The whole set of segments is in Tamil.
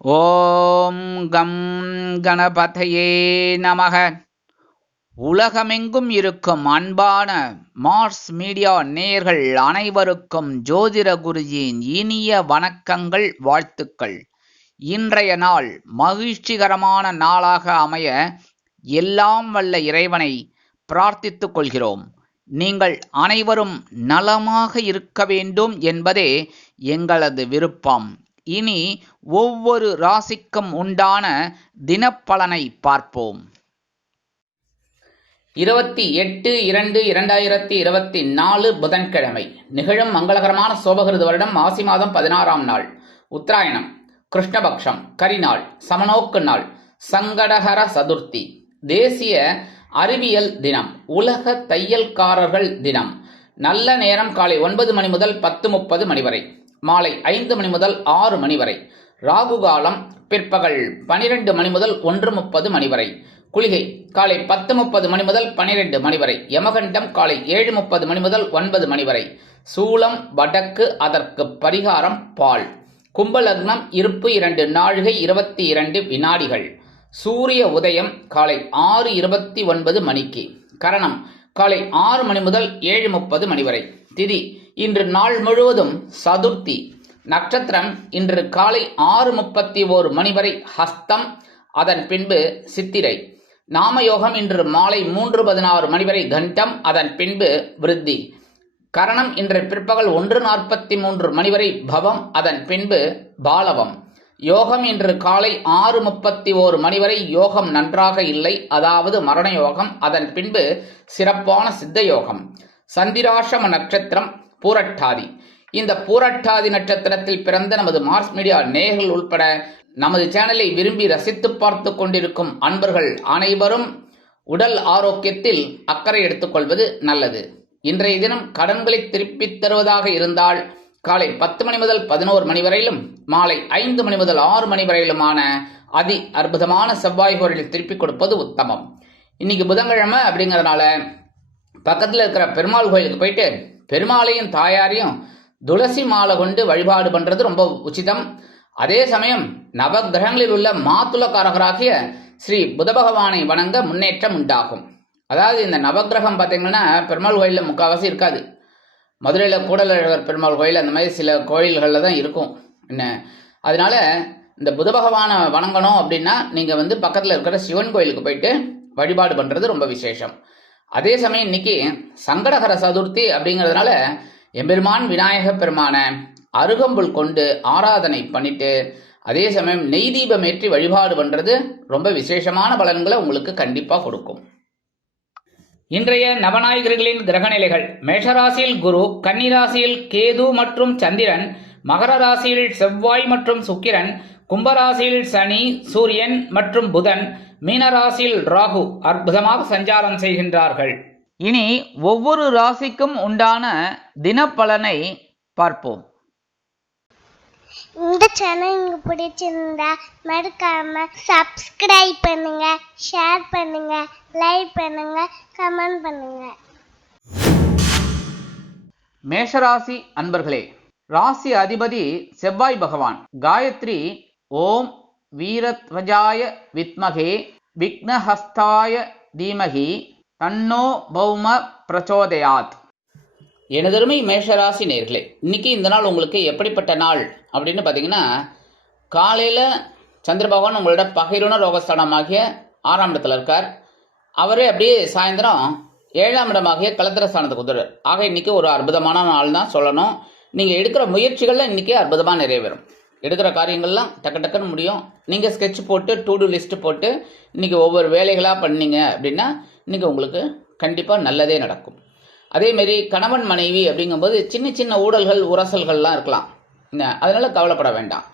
ஓம் கம் கணபதையே நமக. உலகமெங்கும் இருக்கும் அன்பான மார்ஸ் மீடியா நேயர்கள் அனைவருக்கும் ஜோதிட குருஜியின் இனிய வணக்கங்கள், வாழ்த்துக்கள். இன்றைய நாள் மகிழ்ச்சிகரமான நாளாக அமைய எல்லாம் வல்ல இறைவனை பிரார்த்தித்துக் கொள்கிறோம். நீங்கள் அனைவரும் நலமாக இருக்க வேண்டும் என்பதே எங்களது விருப்பம். இனி ஒவ்வொரு ராசிக்கும் உண்டான தினப்பலனை பார்ப்போம். 28/2/2024 புதன்கிழமை நிகழும் மங்களகரமான சோபகிருது வருடம் மாசி மாதம் 16ஆம் நாள், உத்தராயணம், கிருஷ்ணபக்ஷம், கரிநாள், சமநோக்கு நாள், சங்கடஹர சதுர்த்தி, தேசிய அறிவியல் தினம், உலக தையல்காரர்கள் தினம். நல்ல நேரம் காலை 9 மணி முதல் 10:30 மணி வரை, மாலை 5 மணி முதல் 6 மணி வரை. ராகு காலம் பிற்பகல் 12 மணி முதல் 1:30 மணி வரை. குளிகை காலை 10:30 மணி முதல் 12 மணி வரை. யமகண்டம் காலை 7:30 மணி முதல் 9 மணி வரை. சூலம் வடக்கு, அதற்கு பரிகாரம் பால். கும்பலக்னம், இருப்பு 2 நாழிகை 22 வினாடிகள். சூரிய உதயம் காலை 6:29 மணிக்கு. கரணம் காலை 6 மணி முதல் 7:30 மணி வரை. திதி இன்று நாள் முழுவதும் சதுர்த்தி. நட்சத்திரம் இன்று காலை 6:31 மணி வரை ஹஸ்தம், அதன் பின்பு சித்திரை. நாமயோகம் இன்று மாலை 3:16 மணி வரை கண்டம், அதன் பின்பு விருத்தி. கரணம் இன்று பிற்பகல் 1:43 மணி வரை பவம், அதன் பின்பு பாலவம். யோகம் இன்று காலை 6:31 மணி வரை யோகம் நன்றாக இல்லை, அதாவது மரண யோகம், அதன் பின்பு சிறப்பான சித்த யோகம். சந்திராஷ்டம நட்சத்திரம் பூரட்டாதி. இந்த பூரட்டாதி நட்சத்திரத்தில் பிறந்த நமது மார்ஸ் மீடியா நேயர்கள் உள்பட நமது சேனலை விரும்பி ரசித்து பார்த்து கொண்டிருக்கும் அன்பர்கள் அனைவரும் உடல் ஆரோக்கியத்தில் அக்கறை எடுத்துக்கொள்வது நல்லது. இன்றைய தினம் கடன்களை திருப்பித் தருவதாக இருந்தால் காலை 10 மணி முதல் 11 மணி வரையிலும், மாலை 5 மணி முதல் 6 மணி வரையிலுமான அதி அற்புதமான செவ்வாய் கோரில் திருப்பிக் கொடுப்பது உத்தமம். இன்னைக்கு புதன்கிழமை அப்படிங்கிறதுனால பக்கத்தில் இருக்கிற பெருமாள் கோயிலுக்கு போயிட்டு பெருமாளையும் தாயாரையும் துளசி மாலை கொண்டு வழிபாடு பண்ணுறது ரொம்ப உச்சிதம். அதே சமயம் நவகிரகங்களில் உள்ள மாத்துளக்காரகராகிய ஸ்ரீ புத பகவானை வணங்க முன்னேற்றம் உண்டாகும். அதாவது இந்த நவகிரகம் பார்த்தீங்கன்னா பெருமாள் கோயிலில் முக்கால்வாசி இருக்காது. மதுரையில் கூடலழகர் பெருமாள் கோயில் அந்த மாதிரி சில கோயில்களில் தான் இருக்கும். என்ன அதனால இந்த புத பகவானை வணங்கணும் அப்படின்னா நீங்கள் பக்கத்தில் இருக்கிற சிவன் கோயிலுக்கு போயிட்டு வழிபாடு பண்ணுறது ரொம்ப விசேஷம். அதே சமயம் இன்னைக்கு சங்கடஹர சதுர்த்தி அப்படிங்கிறதுனால எம்பெருமான் விநாயக பெருமான அருகம்புல் கொண்டு ஆராதனை பண்ணிட்டு அதே சமயம் நெய் தீபம் ஏற்றி வழிபாடு பண்ணுறது ரொம்ப விசேஷமான பலன்களை உங்களுக்கு கண்டிப்பாக கொடுக்கும். இன்றைய நவநாயகர்களின் கிரகநிலைகள்: மேஷராசியில் குரு, கன்னிராசியில் கேது மற்றும் சந்திரன், மகர ராசியில் செவ்வாய் மற்றும் சுக்கிரன், கும்பராசியில் சனி, சூரியன் மற்றும் புதன், மீனராசியில் ராகு அற்புதமாக சஞ்சாரம் செய்கின்றார்கள். இனி ஒவ்வொரு ராசிக்கும் உண்டான தினப்பலனை பார்ப்போம். இந்த சேனல் உங்களுக்கு பிடிச்சிருந்தா மறக்காம சப்ஸ்கிரைப் பண்ணுங்க, ஷேர் பண்ணுங்க, லைக் பண்ணுங்க, கமெண்ட் பண்ணுங்க. மேஷராசி அன்பர்களே, ராசி அதிபதி செவ்வாய் பகவான். காயத்ரி ஓம் வீரத்வஜாய வித்மகே விக்னஹஸ்தாய தீமகி தன்னோ பௌம பிரச்சோதயாத். எனதருமை மேஷராசி நேர்களே, இன்னைக்கு இந்த நாள் உங்களுக்கு எப்படிப்பட்ட நாள் அப்படின்னு பார்த்தீங்கன்னா, காலையில் சந்திர பகவான் உங்களோட பகைருண ரோகஸ்தானமாகிய 6ஆம் இடத்துல இருக்கார். அவரே அப்படியே சாயந்தரம் 7ஆம் இடமாகிய கலத்திர ஸ்தானத்துக்கு வந்துடுறார். ஆக இன்னைக்கு ஒரு அற்புதமான நாள் தான் சொல்லணும். நீங்கள் எடுக்கிற முயற்சிகள்லாம் இன்றைக்கி அற்புதமாக நிறைவேறும். எடுக்கிற காரியங்கள்லாம் டக்கு டக்குன்னு முடியும். நீங்கள் ஸ்கெட்ச் போட்டு டூ லிஸ்ட்டு போட்டு இன்றைக்கி ஒவ்வொரு வேலைகளாக பண்ணீங்க அப்படின்னா இன்றைக்கி உங்களுக்கு கண்டிப்பாக நல்லதே நடக்கும். அதேமாரி கணவன் மனைவி அப்படிங்கும்போது சின்ன சின்ன ஊடல்கள் உரசல்கள்லாம் இருக்கலாம். அதனால் கவலைப்பட வேண்டாம்.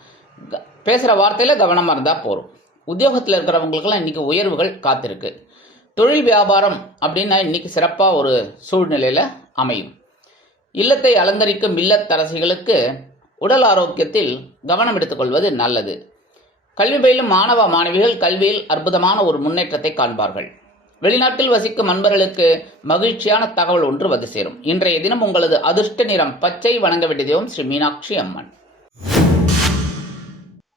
பேசுகிற வார்த்தையில் கவனமாக இருந்தால் போகும். உத்தியோகத்தில் இருக்கிறவங்களுக்கெல்லாம் இன்றைக்கி உயர்வுகள் காத்திருக்கு. தொழில் வியாபாரம் அப்படின்னா இன்றைக்கி சிறப்பாக ஒரு சூழ்நிலையில் அமையும். இல்லத்தை அலங்கரிக்கும் இல்லத்தரசிகளுக்கு உடல் ஆரோக்கியத்தில் கவனம் எடுத்துக்கொள்வது நல்லது. கல்வி பயிலும் மாணவ மாணவிகள் கல்வியில் அற்புதமான ஒரு முன்னேற்றத்தை காண்பார்கள். வெளிநாட்டில் வசிக்கும் நண்பர்களுக்கு மகிழ்ச்சியான தகவல் ஒன்று வந்து சேரும். இன்றைய தினம் உங்களது அதிர்ஷ்ட நிறம் பச்சை. வணங்க வேண்டிய தெய்வம் ஸ்ரீ மீனாட்சி அம்மன்.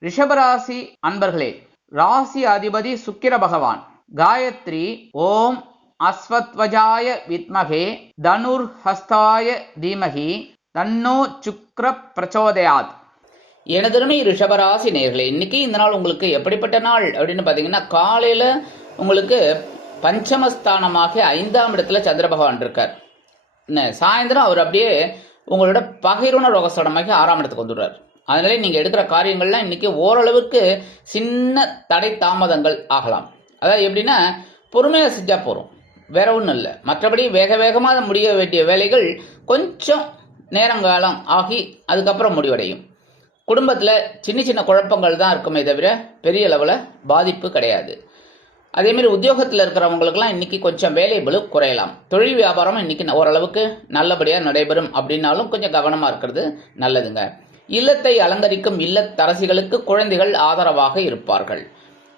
ரிஷபராசி அன்பர்களே, ராசி அதிபதி சுக்கிர பகவான். காயத்ரி ஓம் அஸ்வத்வஜாய வித்மகே தனுர் ஹஸ்தாய தீமகி தன்னோ சுக்ர பிரச்சோதயாத். எனதருமை ரிஷபராசி நேயர்களே, இன்னைக்கு இந்த நாள் உங்களுக்கு எப்படிப்பட்ட நாள் அப்படின்னு பார்த்தீங்கன்னா, காலையில் உங்களுக்கு பஞ்சமஸ்தானமாக 5ஆம் இடத்துல சந்திர பகவான் இருக்கார். சாயந்தரம் அவர் அப்படியே உங்களோட பகிர்வுண ரோகஸ்தானமாக 6ஆம் இடத்துக்கு வந்துடுறார். அதனால நீங்கள் எடுக்கிற காரியங்கள்லாம் இன்னைக்கு ஓரளவுக்கு சின்ன தடை தாமதங்கள் ஆகலாம். அதாவது எப்படின்னா, பொறுமையாக செஞ்சால் போகிறோம், வேற ஒன்றும் இல்லை. மற்றபடி வேக வேகமாக முடிய வேண்டிய வேலைகள் கொஞ்சம் நேரங்காலம் ஆகி அதுக்கப்புறம் முடிவடையும். குடும்பத்தில் சின்ன சின்ன குழப்பங்கள் தான் இருக்குமே தவிர பெரிய அளவில் பாதிப்பு கிடையாது. அதேமாரி உத்தியோகத்தில் இருக்கிறவங்களுக்கெல்லாம் இன்றைக்கி கொஞ்சம் வேலை பளு குறையலாம். தொழில் வியாபாரம் இன்றைக்கி ஓரளவுக்கு நல்லபடியாக நடைபெறும் அப்படின்னாலும் கொஞ்சம் கவனமாக இருக்கிறது நல்லதுங்க. இல்லத்தை அலங்கரிக்கும் இல்லத்தரசிகளுக்கு குழந்தைகள் ஆதரவாக இருப்பார்கள்.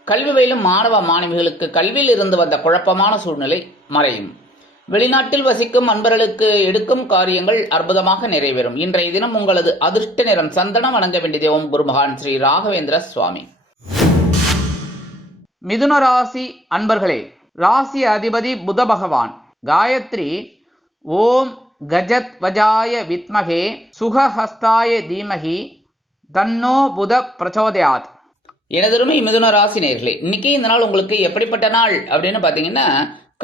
கல்வி பயிலும் மாணவ மாணவிகளுக்கு கல்வியில் இருந்து வந்த குழப்பமான சூழ்நிலை மறையும். வெளிநாட்டில் வசிக்கும் அன்பர்களுக்கு எடுக்கும் காரியங்கள் அற்புதமாக நிறைவேறும். இன்றைய தினம் உங்களது அதிர்ஷ்ட நிறம் சந்தனம். வணங்க வேண்டிய தெய்வம் குருமகான் ஸ்ரீ ராகவேந்திர சுவாமி. மிதுன ராசி அன்பர்களே, ராசி அதிபதி புத பகவான். காயத்ரி ஓம் கஜத் வஜாய வித்மகே சுகஹஸ்தாய தீமகி தன்னோ புத பிரச்சோதயாத். எனதருமை மிதுன ராசி நேயர்களே, இன்னைக்கு இந்த நாள் உங்களுக்கு எப்படிப்பட்ட நாள் அப்படின்னு பார்த்தீங்கன்னா,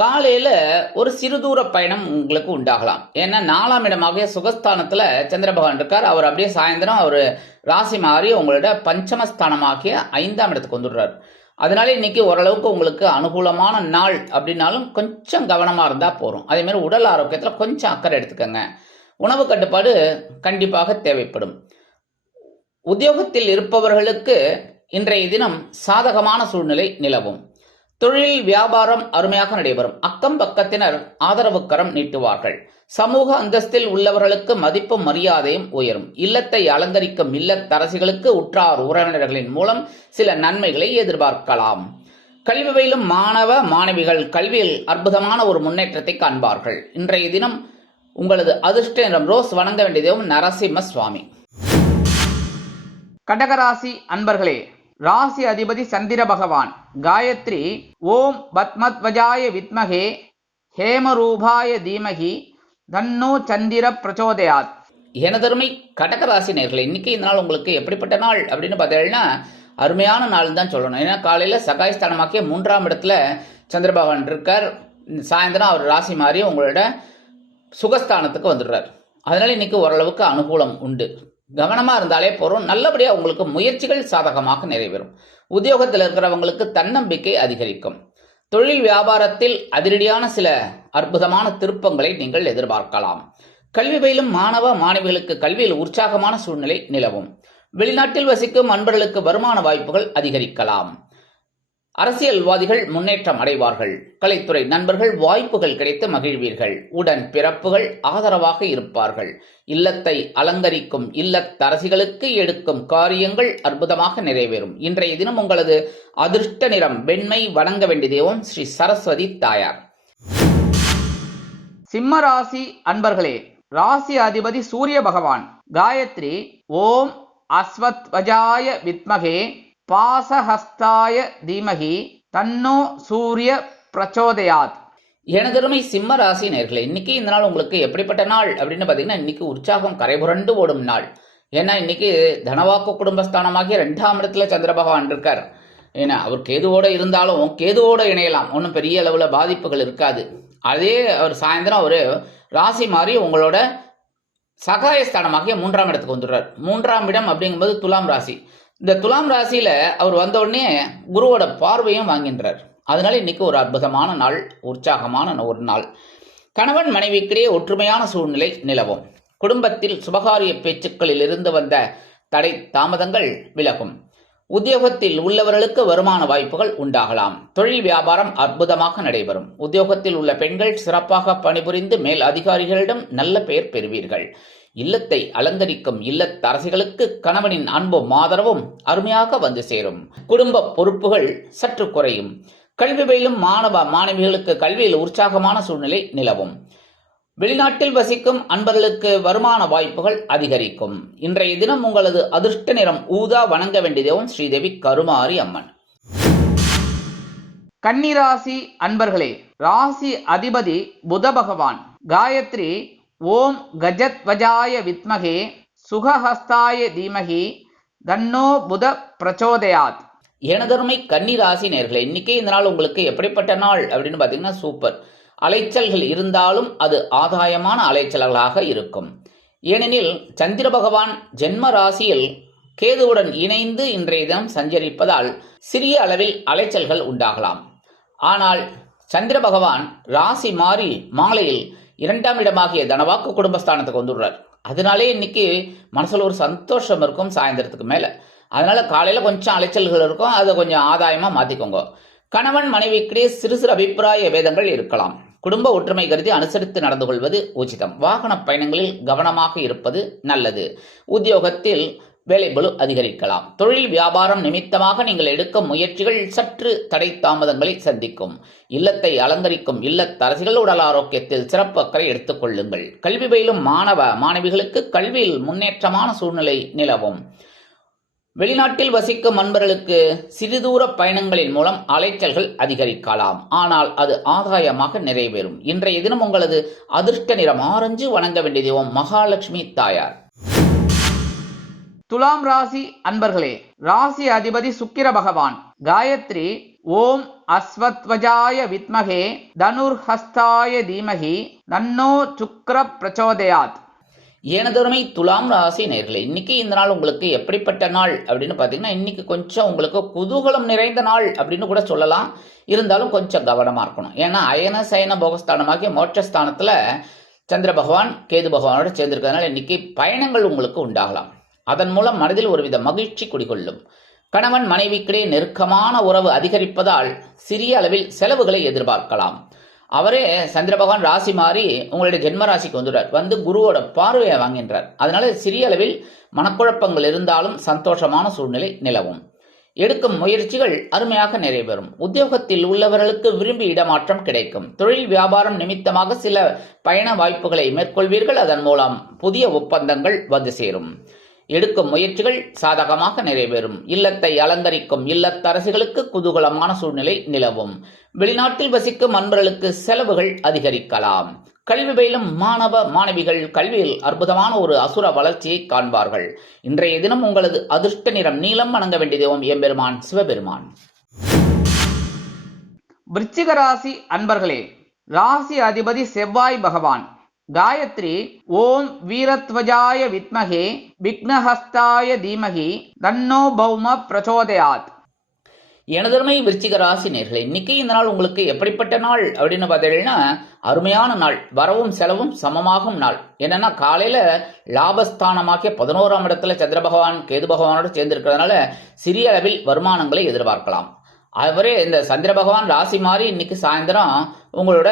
காலையில் ஒரு சிறு தூர பயணம் உங்களுக்கு உண்டாகலாம். ஏன்னா 4ஆம் இடமாக சுகஸ்தானத்தில் சந்திர பகவான் இருக்கார். அவர் அப்படியே சாயந்தரம் அவர் ராசி மாறி உங்களோட பஞ்சமஸ்தானமாகிய 5ஆம் இடத்துக்கு வந்துடுறார். அதனால இன்னைக்கு ஓரளவுக்கு உங்களுக்கு அனுகூலமான நாள் அப்படின்னாலும் கொஞ்சம் கவனமாக இருந்தால் போகிறோம். அதேமாதிரி உடல் ஆரோக்கியத்தில் கொஞ்சம் அக்கறை எடுத்துக்கோங்க. உணவு கட்டுப்பாடு கண்டிப்பாக தேவைப்படும். உத்தியோகத்தில் இருப்பவர்களுக்கு இன்றைய தினம் சாதகமான சூழ்நிலை நிலவும். தொழில் வியாபாரம் அருமையாக நடைபெறும். அக்கம் பக்கத்தினர் ஆதரவு கரம் நீட்டுவார்கள். சமூக அந்தஸ்தில் உள்ளவர்களுக்கு மதிப்பும் மரியாதையும் உயரும். இல்லத்தை அலங்கரிக்கும் இல்லத்தரசிகளுக்கு உற்றார் உறவினர்களின் மூலம் சில நன்மைகளை எதிர்பார்க்கலாம். கல்வி பயிலும் மாணவ மாணவிகள் கல்வியில் அற்புதமான ஒரு முன்னேற்றத்தை காண்பார்கள். இன்றைய தினம் உங்களது அதிர்ஷ்ட நிறம் ரோஸ். வணங்க வேண்டிய தெய்வம் நரசிம்ம சுவாமி. கடகராசி அன்பர்களே, ராசி அதிபதி சந்திர பகவான். காயத்ரி ஓம் பத்மத்வஜாய வித்மகே ஹேமரூபாய தீமகி தன்னோ சந்திர பிரச்சோதயாத். எனதருமை கடகராசி நேயர்களே, இன்னைக்கு இந்த நாள் உங்களுக்கு எப்படிப்பட்ட நாள் அப்படின்னு பார்த்தீங்கன்னா, அருமையான நாள் தான் சொல்லணும். ஏன்னா காலையில் சகாயஸ்தானமாக்கிய 3ஆம் இடத்துல சந்திர பகவான் இருக்கார். சாயந்தரம் அவர் ராசி மாறி உங்களோட சுகஸ்தானத்துக்கு வந்துடுறார். அதனால இன்னைக்கு ஓரளவுக்கு அனுகூலம் உண்டு. கவனமாக இருந்தாலே போகிறோம். நல்லபடியாக உங்களுக்கு முயற்சிகள் சாதகமாக நிறைவேறும். உத்தியோகத்தில் இருக்கிறவங்களுக்கு தன்னம்பிக்கை அதிகரிக்கும். தொழில் வியாபாரத்தில் அதிரடியான சில அற்புதமான திருப்பங்களை நீங்கள் எதிர்பார்க்கலாம். கல்வி பயிலும் மாணவ மாணவிகளுக்கு கல்வியில் உற்சாகமான சூழ்நிலை நிலவும். வெளிநாட்டில் வசிக்கும் அன்பர்களுக்கு வருமான வாய்ப்புகள் அதிகரிக்கலாம். அரசியல்வாதிகள் முன்னேற்றம் அடைவார்கள். கலைத்துறை நண்பர்கள் வாய்ப்புகள் கிடைத்து மகிழ்வீர்கள். உடன் பிறப்புகள் ஆதரவாக இருப்பார்கள். இல்லத்தை அலங்கரிக்கும் இல்லத்தரசிகளுக்கு எடுக்கும் காரியங்கள் அற்புதமாக நிறைவேறும். இன்றைய தினம் உங்களது அதிர்ஷ்ட நிறம் வெண்மை. வணங்க வேண்டிய தெய்வம் ஸ்ரீ சரஸ்வதி தாயார். சிம்ம ராசி அன்பர்களே, ராசி அதிபதி சூரிய பகவான். காயத்ரி ஓம் அஸ்வத்வஜாய வித்மகே பாசஹஸ்தாய தீமகி தன்னோ சூரிய பிரச்சோதயாத். எனதருமை சிம்ம ராசி நேயர்களே, இன்னைக்கு இந்த நாள் உங்களுக்கு எப்படிப்பட்ட நாள் அப்படின்னு பார்த்தீங்கன்னா, இன்னைக்கு உற்சாகம் கரைபுரண்டு ஓடும் நாள். ஏன்னா இன்னைக்கு தனவாக்கு குடும்பஸ்தானமாகிய 2ஆம் இடத்துல சந்திர பகவான் இருக்கார். ஏன்னா அவர் கேதுவோடு இருந்தாலும் கேதுவோடு இணையலாம், ஒன்றும் பெரிய அளவில் பாதிப்புகள் இருக்காது. அதே அவர் சாயந்தரம் அவர் ராசி மாறி உங்களோட சகாயஸ்தானமாகிய 3ஆம் இடத்துக்கு வந்துடுறார். 3ஆம் இடம் அப்படிங்கும்போது துலாம் ராசி. இந்த துலாம் ராசியில் அவர் வந்த உடனே குருவோட பார்வையும் வாங்கின்றார். அதனால இன்னைக்கு ஒரு அற்புதமான நாள், உற்சாகமான ஒரு நாள். கணவன் மனைவிக்கிடையே ஒற்றுமையான சூழ்நிலை நிலவும். குடும்பத்தில் சுபகாரிய பேச்சுக்களில் இருந்து வந்த தடை தாமதங்கள் விலகும். உத்தியோகத்தில் உள்ளவர்களுக்கு வருமான வாய்ப்புகள் உண்டாகலாம். தொழில் வியாபாரம் அற்புதமாக நடைபெறும். உத்தியோகத்தில் உள்ள பெண்கள் சிறப்பாக பணிபுரிந்து மேல் அதிகாரிகளிடம் நல்ல பெயர் பெறுவீர்கள். இல்லத்தை அலங்கரிக்கும் இல்லத்தரசிகளுக்கு கணவனின் அன்பும் ஆதரவும் அருமையாக வந்து சேரும். குடும்ப பொறுப்புகள் சற்று குறையும். கல்வி பயிலும் மாணவ மாணவிகளுக்கு கல்வியில் உற்சாகமான சூழ்நிலை நிலவும். வெளிநாட்டில் வசிக்கும் அன்பர்களுக்கு வருமான வாய்ப்புகள் அதிகரிக்கும். இன்றைய தினம் உங்களது அதிர்ஷ்ட நிறம் ஊதா. வணங்க வேண்டியதும் ஸ்ரீதேவி கருமாரி அம்மன். கன்னிராசி அன்பர்களே, ராசி அதிபதி புத பகவான். காயத்ரி ஓம் கஜத்வஜாய வித்மகே சுகஹஸ்தாய தீமகி தன்னோ புத பிரச்சோதயாத். எனதருமை கன்னிராசி நேயர்களே, இன்னைக்கு இந்த நாள் உங்களுக்கு எப்படிப்பட்ட நாள் அப்படின்னு பார்த்தீங்கன்னா சூப்பர். அலைச்சல்கள் இருந்தாலும் அது ஆதாயமான அலைச்சல்களாக இருக்கும். ஏனெனில் சந்திர பகவான் ஜென்ம ராசியில் கேதுவுடன் இணைந்து இன்றைய தினம் சஞ்சரிப்பதால் சிறிய அளவில் அலைச்சல்கள் உண்டாகலாம். ஆனால் சந்திர பகவான் ராசி மாறி மாலையில் 2ஆம் இடமாகிய தனவாக்கு குடும்பஸ்தானத்துக்கு வந்துடுறார். அதனாலே இன்னைக்கு மனசுல ஒரு சந்தோஷம் இருக்கும் சாயந்தரத்துக்கு மேல. அதனால காலையில கொஞ்சம் அலைச்சல்கள் இருக்கும், அதை கொஞ்சம் ஆதாயமா மாத்திக்கோங்க. கணவன் மனைவிக்கிடையே சிறு சிறு அபிப்பிராய வேதங்கள் இருக்கலாம். குடும்ப ஒற்றுமை கருதி அனுசரித்து நடந்து கொள்வது உச்சிதம். வாகன பயணங்களில் கவனமாக இருப்பது நல்லது. உத்தியோகத்தில் வேலைபளு அதிகரிக்கலாம். தொழில் வியாபாரம் நிமித்தமாக நீங்கள் எடுக்கும் முயற்சிகள் சற்று தடை தாமதங்களை சந்திக்கும். இல்லத்தை அலங்கரிக்கும் இல்லத்தரசிகள் உடல் ஆரோக்கியத்தில் சிறப்பு அக்கறை எடுத்துக் கொள்ளுங்கள். கல்வி பயிலும் மாணவ மாணவிகளுக்கு கல்வியில் முன்னேற்றமான சூழ்நிலை நிலவும். வெளிநாட்டில் வசிக்கும் அன்பர்களுக்கு சிறுதூர பயணங்களின் மூலம் அலைச்சல்கள் அதிகரிக்கலாம். ஆனால் அது ஆதாயமாக நிறைவேறும். இன்றைய தினம் உங்களது அதிர்ஷ்ட நிறம் ஆரஞ்சு. வணங்க வேண்டிய தெய்வம் மகாலட்சுமி தாயார். துலாம் ராசி அன்பர்களே, ராசி அதிபதி சுக்கிர பகவான். காயத்ரி ஓம் அஸ்வத்வஜாய வித்மகே தனுர்ஹஸ்தாய தீமகி தன்னோ சுக்கிர பிரச்சோதயாத். எனதொருமை துலாம் ராசி நேயர்களே, இன்னைக்கு இந்த நாள் உங்களுக்கு எப்படிப்பட்ட நாள் அப்படின்னு பார்த்தீங்கன்னா, இன்னைக்கு கொஞ்சம் உங்களுக்கு குதூகலம் நிறைந்த நாள் அப்படின்னு கூட சொல்லலாம். இருந்தாலும் கொஞ்சம் கவனமா இருக்கணும். ஏன்னா அயன சயன போகஸ்தானமாகிய மோட்சஸ்தானத்துல சந்திர பகவான் கேது பகவானோட சேர்ந்திருக்கிறதுனால இன்னைக்கு பயணங்கள் உங்களுக்கு உண்டாகலாம். அதன் மூலம் மனதில் ஒருவித மகிழ்ச்சி குடிகொள்ளும். கணவன் மனைவிக்கிடையே நெருக்கமான உறவு அதிகரிப்பதால் சிறிய அளவில் செலவுகளை எதிர்பார்க்கலாம். அவரே சந்திர பகவான் ராசி மாறி உங்களுடைய ஜென்ம ராசிக்கு வந்துடுறார். வந்து குருவோட பார்வையை வாங்கின்றார். அதனால சிறிய அளவில் மனக்குழப்பங்கள் இருந்தாலும் சந்தோஷமான சூழ்நிலை நிலவும். எடுக்கும் முயற்சிகள் அருமையாக நிறைவேறும். உத்தியோகத்தில் உள்ளவர்களுக்கு விரும்பி இடமாற்றம் கிடைக்கும். தொழில் வியாபாரம் நிமித்தமாக சில பயண வாய்ப்புகளை மேற்கொள்வீர்கள். அதன் மூலம் புதிய ஒப்பந்தங்கள் வந்து சேரும். எடுக்கும் முயற்சிகள் சாதகமாக நிறைவேறும். இல்லத்தை அலங்கரிக்கும் இல்லத்தரசிகளுக்கு குதூகலமான சூழ்நிலை நிலவும். வெளிநாட்டில் வசிக்கும் அன்பர்களுக்கு செலவுகள் அதிகரிக்கலாம். கல்வி பயிலும் மாணவ மாணவிகள் கல்வியில் அற்புதமான ஒரு அசுர வளர்ச்சியை காண்பார்கள். இன்றைய தினம் உங்களது அதிர்ஷ்ட நிறம் நீலம். வணங்க வேண்டிய தெய்வம் எம்பெருமான் சிவபெருமான். விருச்சிக ராசி அன்பர்களே, ராசி அதிபதி செவ்வாய் பகவான். காயத்ரி ஓம் வீரத்வஜாய வித்மகே விக்னஹஸ்தாய தீமகி தன்னோ பௌம பிரச்சோதயாத். எனதருமை விருச்சிக ராசி நேயர்களே, இன்னைக்கு இந்த நாள் உங்களுக்கு எப்படிப்பட்ட நாள் அப்படின்னு பார்த்தீங்கன்னா அருமையான நாள். வரவும் செலவும் சமமாகும் நாள். என்னன்னா காலையில லாபஸ்தானமாகிய 11ஆம் இடத்துல சந்திர பகவான் கேது பகவானோட சேர்ந்திருக்கிறதுனால சிறிய அளவில் வருமானங்களை எதிர்பார்க்கலாம். அவரே இந்த சந்திர பகவான் ராசி மாறி இன்னைக்கு சாயந்தரம் உங்களோட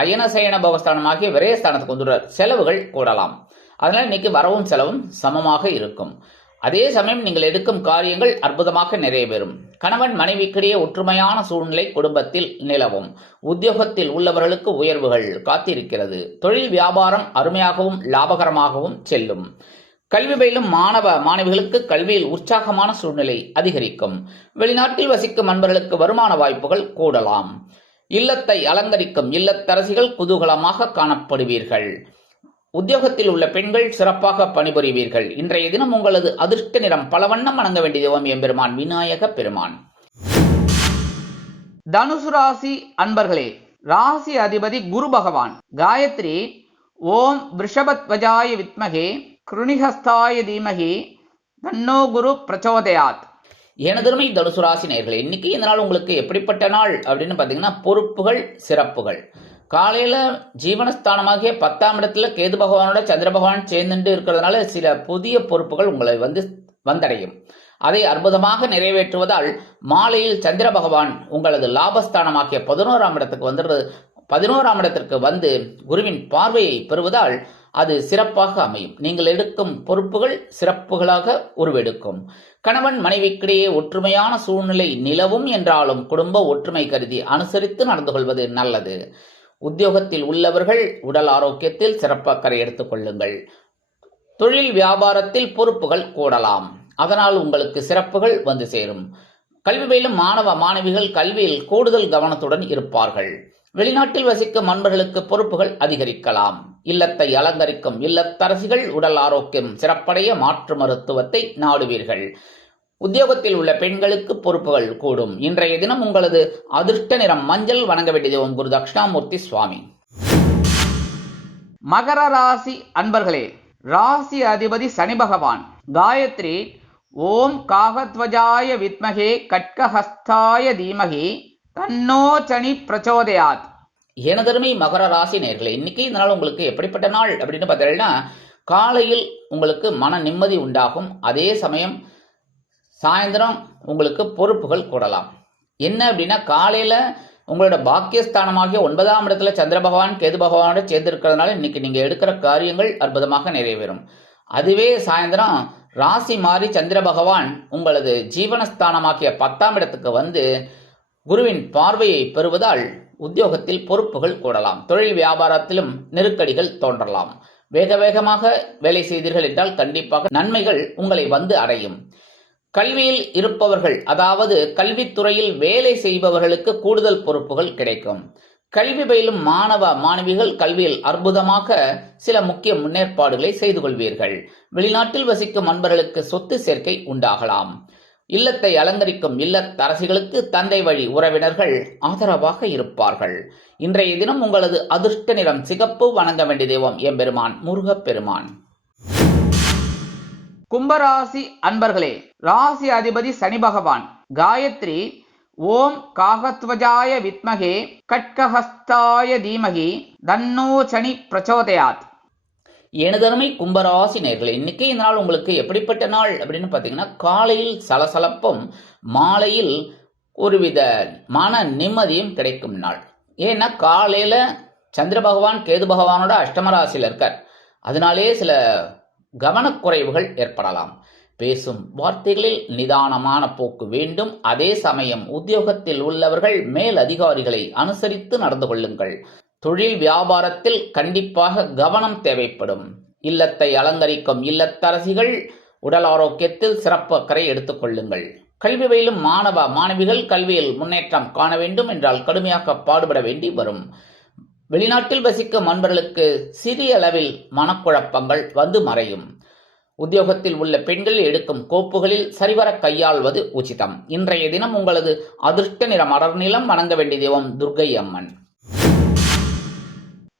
அயனசயன போகஸ்தானமாகிய விரயஸ்தானத்துக்கு வந்துடுறார். செலவுகள் கூடலாம். அதனால இன்னைக்கு வரவும் செலவும் சமமாக இருக்கும். அதே சமயம் நீங்கள் எடுக்கும் காரியங்கள் அற்புதமாக நிறைவேறும். கணவன் மனைவிக்கிடையே ஒற்றுமையான சூழ்நிலை குடும்பத்தில் நிலவும். உத்தியோகத்தில் உள்ளவர்களுக்கு உயர்வுகள் காத்திருக்கிறது. தொழில் வியாபாரம் அருமையாகவும் லாபகரமாகவும் செல்லும். கல்வி பயிலும் மாணவ மாணவிகளுக்கு கல்வியில் உற்சாகமான சூழ்நிலை அதிகரிக்கும். வெளிநாட்டில் வசிக்கும் அன்பர்களுக்கு வருமான வாய்ப்புகள் கூடலாம். இல்லத்தை அலங்கரிக்கும் இல்லத்தரசிகள் குதூகலமாக காணப்படுவீர்கள். உத்தியோகத்தில் உள்ள பெண்கள் சிறப்பாக பணிபுரிவீர்கள். இன்றைய தினம் உங்களது அதிர்ஷ்ட நிறம் பலவண்ணம். வணங்க வேண்டிய தெய்வம் எம்பெருமான் விநாயக பெருமான். தனுசு ராசி அன்பர்களே, ராசி அதிபதி குரு பகவான். காயத்ரி ஓம் விருஷபத்வஜாய வித்மகே கிருணிஹஸ்தாய தீமகி தன்னோ குரு பிரச்சோதயாத். எனதருமை தனுசு ராசி நேயர்களே, இன்னைக்கு இந்த நாள் உங்களுக்கு எப்படிப்பட்ட நாள் அப்படின்னு பார்த்தீங்கன்னா பொறுப்புகள் சிறப்புகள். காலையில ஜீவனஸ்தானமாகிய 10ஆம் இடத்துல கேது பகவானோட சந்திர பகவான் சேர்ந்துட்டு இருக்கிறதுனால சில புதிய பொறுப்புகள் உங்களை வந்தடையும். அதை அற்புதமாக நிறைவேற்றுவதால் மாலையில் சந்திர பகவான் உங்களது லாபஸ்தானமாகிய 11ஆம் இடத்துக்கு வந்துடுறது. 11ஆம் இடத்திற்கு வந்து குருவின் பார்வையை பெறுவதால் அது சிறப்பாக அமையும். நீங்கள் எடுக்கும் பொறுப்புகள் சிறப்புகளாக உருவெடுக்கும். கணவன் மனைவிக்கிடையே ஒற்றுமையான சூழ்நிலை நிலவும் என்றாலும் குடும்ப ஒற்றுமை கருதி அனுசரித்து நடந்து கொள்வது நல்லது. உத்தியோகத்தில் உள்ளவர்கள் உடல் ஆரோக்கியத்தில் சிறப்பு அக்கறை எடுத்துக் கொள்ளுங்கள். தொழில் வியாபாரத்தில் பொறுப்புகள் கூடலாம். அதனால் உங்களுக்கு சிறப்புகள் வந்து சேரும். கல்வி பயிலும் மாணவ மாணவிகள் கல்வியில் கூடுதல் கவனத்துடன் இருப்பார்கள். வெளிநாட்டில் வசிக்கும் நண்பர்களுக்கு பொறுப்புகள் அதிகரிக்கலாம். இல்லத்தை அலங்கரிக்கும் இல்லத்தரசிகள் உடல் ஆரோக்கியம் சிறப்படைய மாற்று மருத்துவத்தை நாடுவீர்கள். உத்தியோகத்தில் உள்ள பெண்களுக்கு பொறுப்புகள் கூடும். இன்றைய தினம் உங்களது அதிர்ஷ்ட நிறம் மஞ்சள். வணங்க வேண்டியது ஓம் குரு தட்சிணாமூர்த்தி சுவாமி. மகர ராசி அன்பர்களே, ராசி அதிபதி சனி பகவான். காயத்ரி ஓம் காகத்வஜாய வித்மகே கட்கஹஸ்தாய தீமகி தன்னோ சனி பிரச்சோதயாத். எனதருமை மகர ராசி நேயர்களே, இன்னைக்கு இந்த நாள் உங்களுக்கு எப்படிப்பட்ட நாள் அப்படின்னு பார்த்தீங்கன்னா, காலையில் உங்களுக்கு மன நிம்மதி உண்டாகும். அதே சமயம் சாயந்தரம் உங்களுக்கு பொறுப்புகள் கூடலாம். என்ன அப்படின்னா, காலையில் உங்களோட பாக்கியஸ்தானமாகிய 9ஆம் இடத்துல சந்திர பகவான் கேது பகவானோட சேர்ந்து இருக்கிறதுனால இன்னைக்கு நீங்கள் எடுக்கிற காரியங்கள் அற்புதமாக நிறைவேறும். அதுவே சாயந்தரம் ராசி மாறி சந்திர பகவான் உங்களது ஜீவனஸ்தானமாகிய 10ஆம் இடத்துக்கு வந்து குருவின் பார்வையை பெறுவதால் உத்தியோகத்தில் பொறுப்புகள் கூடலாம். தொழில் வியாபாரத்திலும் நெருக்கடிகள் தோன்றலாம். வேக வேகமாக வேலை செய்தீர்கள் என்றால் கண்டிப்பாக நன்மைகள் உங்களை வந்து அடையும். கல்வியில் இருப்பவர்கள், அதாவது கல்வித்துறையில் வேலை செய்பவர்களுக்கு கூடுதல் பொறுப்புகள் கிடைக்கும். கல்வி பயிலும் மாணவ மாணவிகள் கல்வியில் அற்புதமாக சில முக்கிய முன்னேற்பாடுகளை செய்து கொள்வீர்கள். வெளிநாட்டில் வசிக்கும் நண்பர்களுக்கு சொத்து சேர்க்கை உண்டாகலாம். இல்லத்தை அலங்கரிக்கும் இல்லத்தரசிகளுக்கு தந்தை வழி உறவினர்கள் ஆதரவாக இருப்பார்கள். இன்றைய தினம் உங்களது அதிர்ஷ்ட நிறம் சிகப்பு. வணங்க வேண்டிய தெய்வம் எம்பெருமான் முருகப்பெருமான். கும்பராசி அன்பர்களே, ராசி அதிபதி சனி பகவான். காயத்ரி ஓம் காகத்வஜாய வித்மகே கட்கஹஸ்தாய தீமகி தன்னோ சனி பிரச்சோதயாத். எனதருமை கும்பராசி நேயர்களே, இன்னைக்கு இந்த நாள் உங்களுக்கு எப்படிப்பட்ட நாள் அப்படின்னு பார்த்தீங்கன்னா, காலையில் சலசலப்பும் மாலையில் ஒருவித மன நிம்மதியும் கிடைக்கும் நாள். ஏன்னா காலையில் சந்திர பகவான் கேது பகவானோட அஷ்டமராசியில் இருக்கார். அதனாலே சில கவனக்குறைவுகள் ஏற்படலாம். பேசும் வார்த்தைகளில் நிதானமான போக்கு வேண்டும். அதே சமயம் உத்தியோகத்தில் உள்ளவர்கள் மேல் அதிகாரிகளை அனுசரித்து நடந்து கொள்ளுங்கள். தொழில் வியாபாரத்தில் கண்டிப்பாக கவனம் தேவைப்படும். இல்லத்தை அலங்கரிக்கும் இல்லத்தரசிகள் உடல் ஆரோக்கியத்தில் சிறப்பு அக்கறை எடுத்துக் கொள்ளுங்கள். கல்வி பயிலும் மாணவ மாணவிகள் கல்வியில் முன்னேற்றம் காண வேண்டும் என்றால் கடுமையாக பாடுபட வேண்டி வரும். வெளிநாட்டில் வசிக்கும் நண்பர்களுக்கு சிறிய அளவில் மனக்குழப்பங்கள் வந்து மறையும். உத்தியோகத்தில் உள்ள பெண்கள் எடுக்கும் கோப்புகளில் சரிவர கையாள்வது உச்சிதம். இன்றைய தினம் உங்களது அதிர்ஷ்ட நிறம் அடர் நிலம். வணங்க வேண்டிய தெய்வம் துர்க்கை அம்மன்.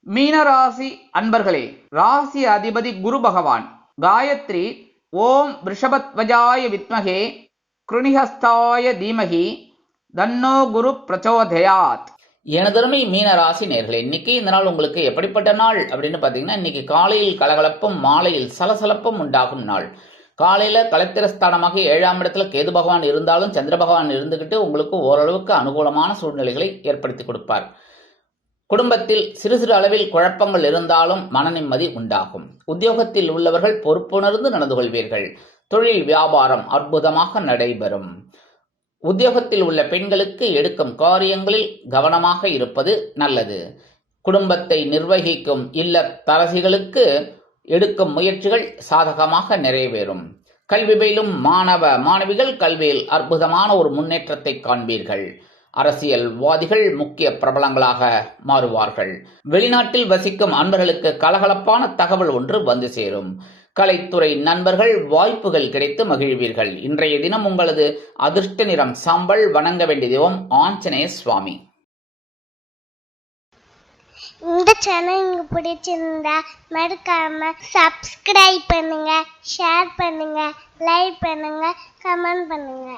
மீனராசி அன்பர்களே, ராசி அதிபதி குரு பகவான். காயத்ரி ஓம் ரிஷபத்வஜாய வித்மகே கிருணிஹஸ்தாய தீமகி தன்னோ குரு பிரச்சோதயாத். எனதருமை மீன ராசி நேயர்களே, இன்னைக்கு இந்த நாள் உங்களுக்கு எப்படிப்பட்ட நாள் அப்படின்னு பார்த்தீங்கன்னா, இன்னைக்கு காலையில் கலகலப்பும் மாலையில் சலசலப்பும் உண்டாகும் நாள். காலையில் கலத்திரஸ்தானமாக 7ஆம் இடத்துல கேது பகவான் இருந்தாலும் சந்திர பகவான் இருந்துகிட்டு உங்களுக்கு ஓரளவுக்கு அனுகூலமான சூழ்நிலைகளை ஏற்படுத்தி கொடுப்பார். குடும்பத்தில் சிறு சிறு அளவில் குழப்பங்கள் இருந்தாலும் மன நிம்மதி உண்டாகும். உத்தியோகத்தில் உள்ளவர்கள் பொறுப்புணர்ந்து நடந்து கொள்வீர்கள். தொழில் வியாபாரம் அற்புதமாக நடைபெறும். உத்தியோகத்தில் உள்ள பெண்களுக்கு எடுக்கும் காரியங்களில் கவனமாக இருப்பது நல்லது. குடும்பத்தை நிர்வகிக்கும் இல்லத்தரசிகளுக்கு எடுக்கும் முயற்சிகள் சாதகமாக நிறைவேறும். கல்வி பயிலும் மாணவ மாணவிகள் கல்வியில் அற்புதமான ஒரு முன்னேற்றத்தை காண்பீர்கள். அரசியல்வாதிகள் முக்கிய பிரபலங்களாக மாறுவார்கள். வெளிநாட்டில் வசிக்கும் அன்பர்களுக்கு கலகலப்பான தகவல் ஒன்று வந்து சேரும். கலைத்துறை நண்பர்கள் வாய்ப்புகள் கிடைத்து மகிழ்வீர்கள். இன்றைய தினம் உங்களது அதிர்ஷ்ட நிறம் சாம்பல். வணங்க வேண்டிய தெய்வம் ஆஞ்சநேய சுவாமி. இந்த சேனல் உங்களுக்கு பிடிச்சிருந்தா மறக்காம சப்ஸ்கிரைப் பண்ணுங்க, ஷேர் பண்ணுங்க, லைக் பண்ணுங்க, கமெண்ட் பண்ணுங்க.